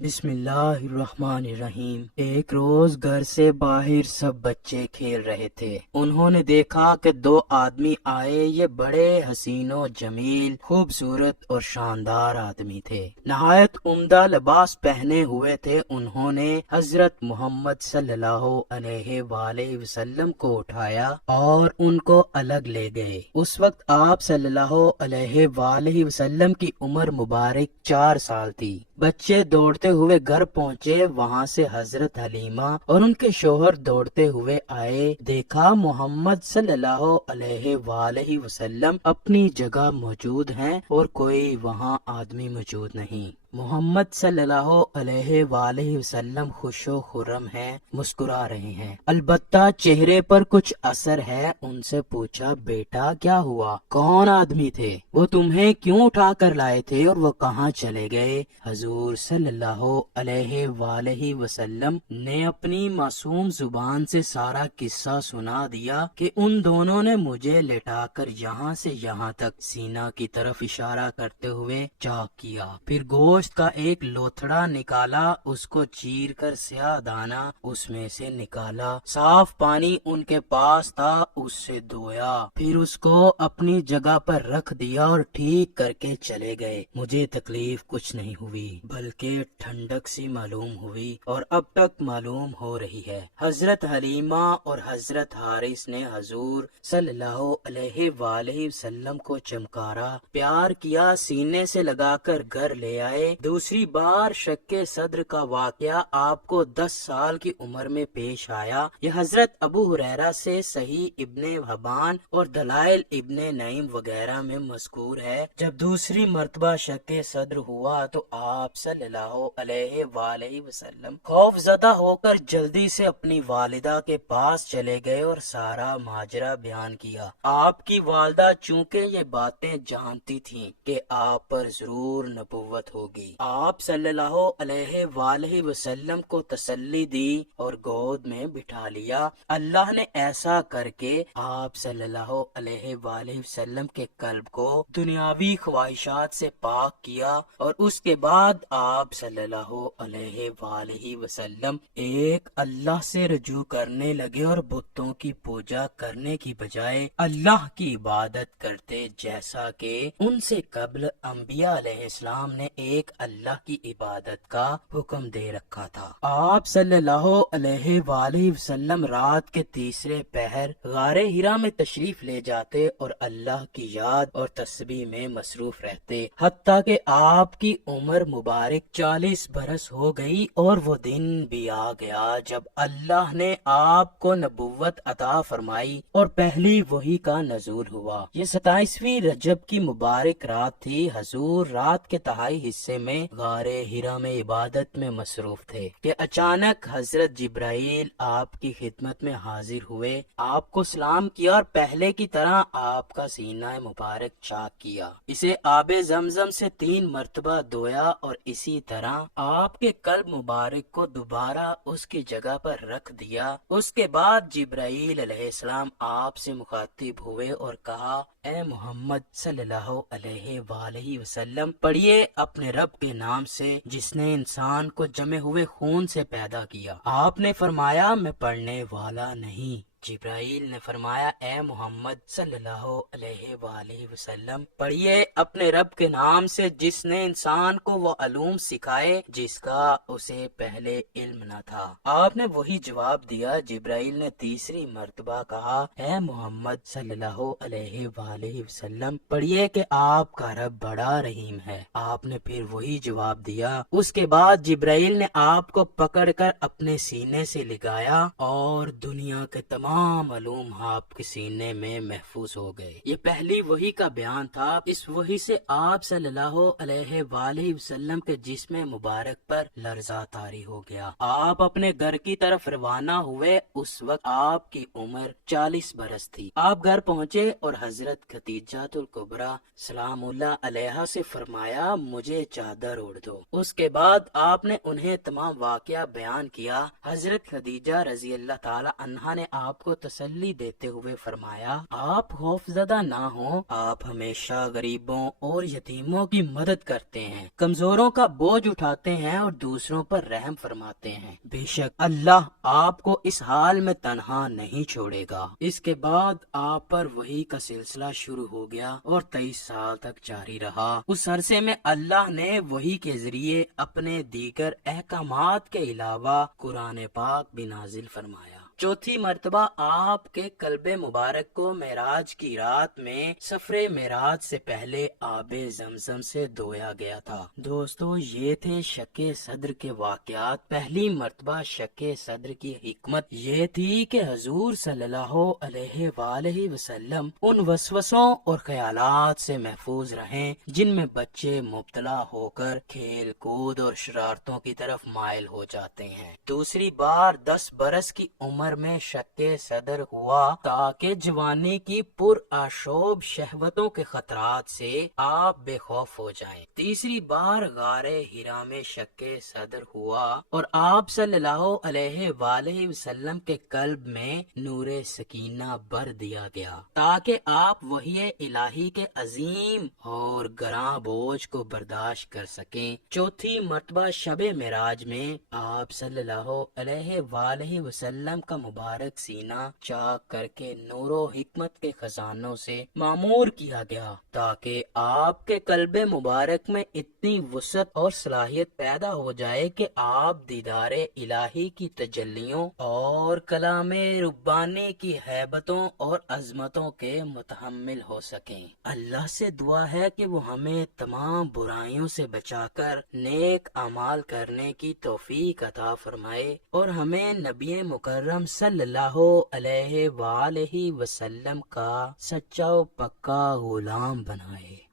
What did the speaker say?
بسم اللہ الرحمن الرحیم۔ ایک روز گھر سے باہر سب بچے کھیل رہے تھے۔ انہوں نے دیکھا کہ دو آدمی آئے۔ یہ بڑے حسین و جمیل، خوبصورت اور شاندار آدمی تھے۔ نہایت عمدہ لباس پہنے ہوئے تھے۔ انہوں نے حضرت محمد صلی اللہ علیہ وآلہ وسلم کو اٹھایا اور ان کو الگ لے گئے۔ اس وقت آپ صلی اللہ علیہ وآلہ وسلم کی عمر مبارک 4 سال تھی۔ بچے دوڑتے ہوئے گھر پہنچے۔ وہاں سے حضرت حلیمہ اور ان کے شوہر دوڑتے ہوئے آئے۔ دیکھا محمد صلی اللہ علیہ وآلہ وسلم اپنی جگہ موجود ہیں اور کوئی وہاں آدمی موجود نہیں۔ محمد صلی اللہ علیہ وآلہ وسلم خوش و خرم ہیں، مسکرا رہے ہیں، البتہ چہرے پر کچھ اثر ہے۔ ان سے پوچھا، بیٹا کیا ہوا؟ کون آدمی تھے؟ وہ تمہیں کیوں اٹھا کر لائے تھے اور وہ کہاں چلے گئے؟ حضور صلی اللہ علیہ وآلہ وسلم نے اپنی معصوم زبان سے سارا قصہ سنا دیا کہ ان دونوں نے مجھے لٹا کر یہاں سے یہاں تک سینہ کی طرف اشارہ کرتے ہوئے چاک کیا، پھر گوشت کا ایک لوتھڑا نکالا، اس کو چیر کر سیاہ دانہ اس میں سے نکالا، صاف پانی ان کے پاس تھا، اس سے دھویا، پھر اس کو اپنی جگہ پر رکھ دیا اور ٹھیک کر کے چلے گئے۔ مجھے تکلیف کچھ نہیں ہوئی بلکہ ٹھنڈک سی معلوم ہوئی اور اب تک معلوم ہو رہی ہے۔ حضرت حلیمہ اور حضرت حارث نے حضور صلی اللہ علیہ وآلہ وسلم کو چمکارا، پیار کیا، سینے سے لگا کر گھر لے آئے۔ دوسری بار شک صدر کا واقعہ آپ کو 10 سال کی عمر میں پیش آیا۔ یہ حضرت ابو ہریرہ سے صحیح ابن حبان اور دلائل ابن نعیم وغیرہ میں مذکور ہے۔ جب دوسری مرتبہ شک صدر ہوا تو آپ صلی اللہ علیہ وآلہ وسلم خوف زدہ ہو کر جلدی سے اپنی والدہ کے پاس چلے گئے اور سارا ماجرا بیان کیا۔ آپ کی والدہ چونکہ یہ باتیں جانتی تھیں کہ آپ پر ضرور نبوت ہوگی، آپ صلی اللہ علیہ وآلہ وسلم کو تسلی دی اور گود میں بٹھا لیا۔ اللہ نے ایسا کر کے آپ صلی اللہ علیہ وآلہ وسلم کے قلب کو دنیاوی خواہشات سے پاک کیا اور اس کے بعد آپ صلی اللہ علیہ وآلہ وسلم ایک اللہ سے رجوع کرنے لگے اور بتوں کی پوجا کرنے کی بجائے اللہ کی عبادت کرتے، جیسا کہ ان سے قبل انبیاء علیہ السلام نے ایک اللہ کی عبادت کا حکم دے رکھا تھا۔ آپ صلی اللہ علیہ وآلہ وسلم رات کے تیسرے پہر غار ہرا میں تشریف لے جاتے اور اللہ کی یاد اور تسبیح میں مصروف رہتے، حتیٰ کہ آپ کی عمر مبارک 40 برس ہو گئی اور وہ دن بھی آ گیا جب اللہ نے آپ کو نبوت عطا فرمائی اور پہلی وحی کا نزول ہوا۔ یہ 27ویں رجب کی مبارک رات تھی۔ حضور رات کے تہائی حصے میں غار ہرا میں عبادت میں مصروف تھے کہ اچانک حضرت جبرائیل آپ کی خدمت میں حاضر ہوئے، آپ کو سلام کیا اور پہلے کی طرح آپ کا سینہ مبارک چاک کیا، اسے آب زمزم سے 3 مرتبہ دھویا اور اسی طرح آپ کے قلب مبارک کو دوبارہ اس کی جگہ پر رکھ دیا۔ اس کے بعد جبرائیل علیہ السلام آپ سے مخاطب ہوئے اور کہا، اے محمد صلی اللہ علیہ وآلہ وسلم، پڑھیے اپنے رب کے نام سے جس نے انسان کو جمے ہوئے خون سے پیدا کیا۔ آپ نے فرمایا، میں پڑھنے والا نہیں۔ جبرائیل نے فرمایا، اے محمد صلی اللہ علیہ وآلہ وسلم، پڑھیے اپنے رب کے نام سے جس نے انسان کو وہ علوم سکھائے جس کا اسے پہلے علم نہ تھا۔ آپ نے وہی جواب دیا۔ جبرائیل نے تیسری مرتبہ کہا، اے محمد صلی اللہ علیہ وآلہ وسلم، پڑھیے کہ آپ کا رب بڑا رحیم ہے۔ آپ نے پھر وہی جواب دیا۔ اس کے بعد جبرائیل نے آپ کو پکڑ کر اپنے سینے سے لگایا اور دنیا کے تمام علوم آپ کے سینے میں محفوظ ہو گئے۔ یہ پہلی وحی کا بیان تھا۔ اس وحی سے آپ صلی اللہ علیہ وآلہ وسلم کے جسم مبارک پر لرزہ طاری ہو گیا۔ آپ اپنے گھر کی طرف روانہ ہوئے۔ اس وقت آپ کی عمر 40 برس تھی۔ آپ گھر پہنچے اور حضرت خدیجہ الکبریٰ سلام اللہ علیہا سے فرمایا، مجھے چادر اوڑھ دو۔ اس کے بعد آپ نے انہیں تمام واقعہ بیان کیا۔ حضرت خدیجہ رضی اللہ تعالی عنہا نے آپ آپ کو تسلی دیتے ہوئے فرمایا آپ خوفزدہ نہ ہوں، آپ ہمیشہ غریبوں اور یتیموں کی مدد کرتے ہیں، کمزوروں کا بوجھ اٹھاتے ہیں اور دوسروں پر رحم فرماتے ہیں، بے شک اللہ آپ کو اس حال میں تنہا نہیں چھوڑے گا۔ اس کے بعد آپ پر وحی کا سلسلہ شروع ہو گیا اور 23 سال تک جاری رہا۔ اس عرصے میں اللہ نے وحی کے ذریعے اپنے دیگر احکامات کے علاوہ قرآن پاک بھی نازل فرمایا۔ چوتھی مرتبہ آپ کے قلب مبارک کو معراج کی رات میں سفر معراج سے پہلے آب زمزم سے دھویا گیا تھا۔ دوستو یہ تھے شک صدر کے واقعات۔ پہلی مرتبہ شک صدر کی حکمت یہ تھی کہ حضور صلی اللہ علیہ وآلہ وسلم ان وسوسوں اور خیالات سے محفوظ رہیں جن میں بچے مبتلا ہو کر کھیل کود اور شرارتوں کی طرف مائل ہو جاتے ہیں۔ دوسری بار 10 برس کی عمر میں شک صدر ہوا تاکہ جوانی کی پر آشوب شہوتوں کے خطرات سے آپ بے خوف ہو جائیں۔ تیسری بار غار ہرا میں شک صدر ہوا اور آپ صلی اللہ علیہ وآلہ وسلم کے قلب میں نور سکینہ بر دیا گیا تاکہ آپ وحی الہی کے عظیم اور گراں بوجھ کو برداشت کر سکیں۔ چوتھی مرتبہ شب معراج میں آپ صلی اللہ علیہ وآلہ وسلم کا مبارک سینہ چاک کر کے نور و حکمت کے خزانوں سے معمور کیا گیا تاکہ آپ کے قلب مبارک میں اتنی وسعت اور صلاحیت پیدا ہو جائے کہ آپ دیدار الہی کی تجلیوں اور کلام ربانی کی ہیبتوں اور عظمتوں کے متحمل ہو سکیں۔ اللہ سے دعا ہے کہ وہ ہمیں تمام برائیوں سے بچا کر نیک اعمال کرنے کی توفیق عطا فرمائے اور ہمیں نبی مکرم صلی اللہ علیہ وآلہ وسلم کا سچا و پکا غلام بنائے۔